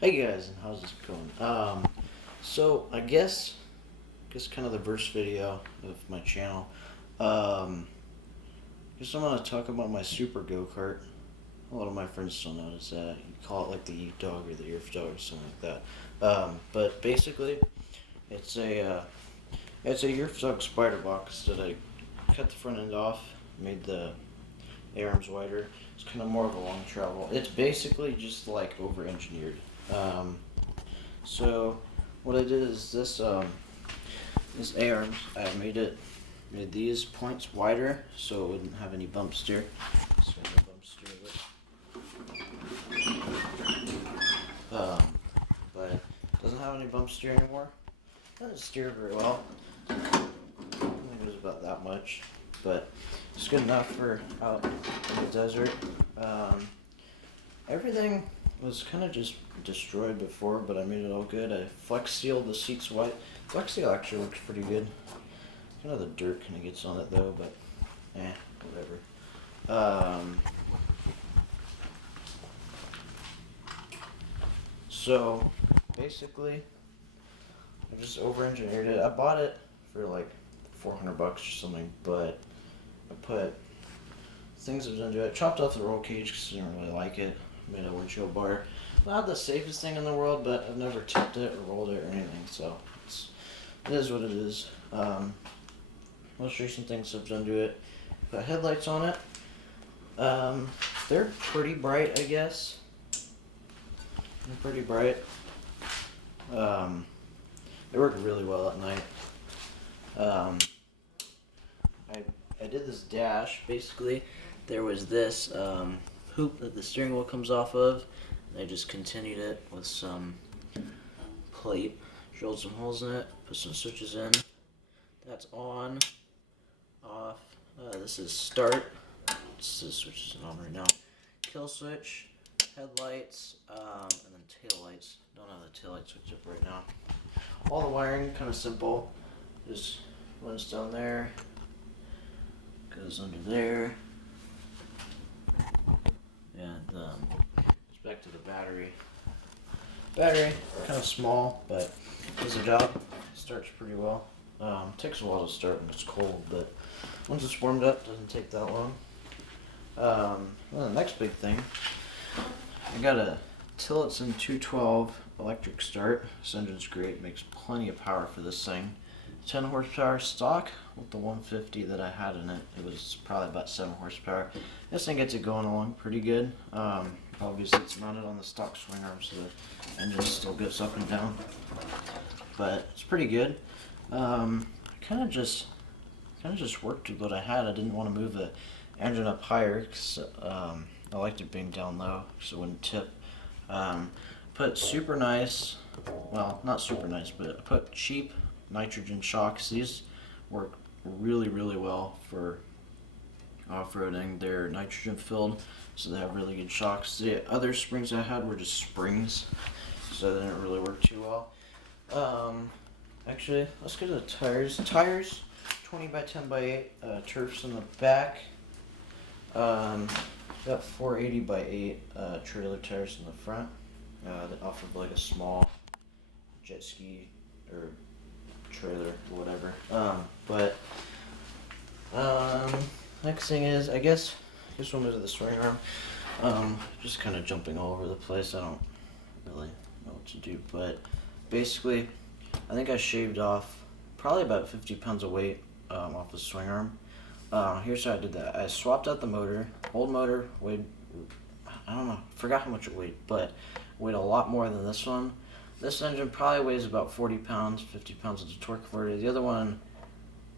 Hey guys, how's this going? So I guess kind of the first video of my channel. Um, guess I'm gonna talk about my super go-kart. A lot of my friends still notice that. You call it like the eat dog or the earth dog or something like that. But basically, it's a earth dog spider box that I cut the front end off, made the arms wider. It's kind of more of a long travel. It's basically just like over-engineered. Um, So what I did is this arms, I made these points wider so it wouldn't have any bump steer. So no bump steer um, but it doesn't have any bump steer anymore. Doesn't steer very well. I think it was about that much, but it's good enough for out in the desert. Um, Everything was kind of just destroyed before, but I made it all good. I flex sealed the seats white. Flex seal actually works pretty good. Kind of the dirt kind of gets on it though, but whatever. So basically, I just over-engineered it. I bought it for like $400 or something, but I put things I've done to it. Chopped off the roll cage because I didn't really like it. Made a windshield bar. Not the safest thing in the world, but I've never tipped it or rolled it or anything, so it is what it is. Most recent things I've done to it. Put headlights on it. They're pretty bright, I guess. They're pretty bright. They work really well at night. Um, I did this dash. Basically, there was this hoop that the steering wheel comes off of. And I just continued it with some plate, drilled some holes in it, put some switches in. That's on, off. This is start. This is switches on right now. Kill switch, headlights, and then tail lights. Don't have the tail light switch up right now. All the wiring kind of simple. Just runs down there, goes under there, and it's back to the battery. Battery kind of small, but does the job. Starts pretty well. Takes a while to start when it's cold, but once it's warmed up, doesn't take that long. The next big thing, I got a Tillotson 212 electric start. This engine's great, makes plenty of power for this thing. 10 horsepower stock with the 150 that I had in it. It was probably about 7 horsepower. This thing gets it going along pretty good. Obviously it's mounted on the stock swing arm, so the engine still gets up and down, but it's pretty good. I kind of just worked with what I had. I didn't want to move the engine up higher because I liked it being down low so it wouldn't tip. Put super nice, well, not super nice, but I put cheap nitrogen shocks. These work really, really well for off-roading. They're nitrogen filled, so they have really good shocks. The other springs I had were just springs, so they didn't really work too well. Actually, let's go to the tires. Tires, 20 by 10 by 8 turfs in the back. Got 480 by 8 trailer tires in the front. That offered like a small jet ski or trailer or whatever. Next thing is, I guess we'll move to the swing arm. Just kind of jumping all over the place. I don't really know what to do, but basically, I think I shaved off probably about 50 pounds of weight off the swing arm. Here's how I did that. I swapped out the motor. Old motor weighed, I don't know, forgot how much it weighed, but weighed a lot more than this one. This engine probably weighs about 40 pounds, 50 pounds of the torque converter. The other one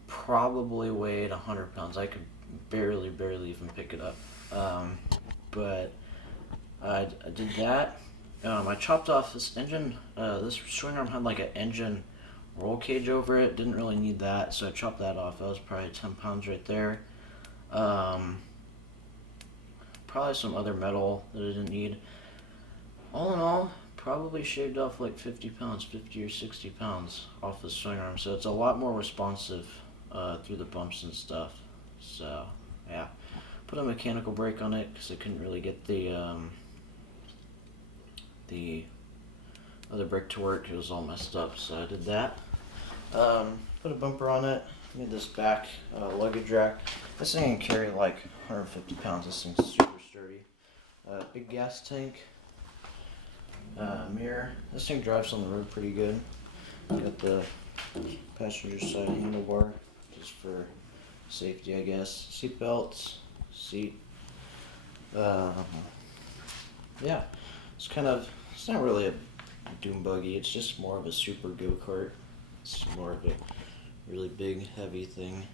probably weighed 100 pounds. I could barely even pick it up. But I did that. I chopped off this engine. This swing arm had like an engine roll cage over it. Didn't really need that, so I chopped that off. That was probably 10 pounds right there. Probably some other metal that I didn't need. All in all, probably shaved off like 50 pounds, 50 or 60 pounds off the swing arm, so it's a lot more responsive through the bumps and stuff. So yeah, put a mechanical brake on it because I couldn't really get the other brake to work. It was all messed up, so I did that. Put a bumper on it. Made this back luggage rack. This thing can carry like 150 pounds. This thing's super sturdy. Big gas tank. Mirror. This thing drives on the road pretty good. Got the passenger side handlebar just for safety, I guess. Seat belts. Seat. Yeah. It's not really a dune buggy. It's just more of a super go-kart. It's more of a really big, heavy thing.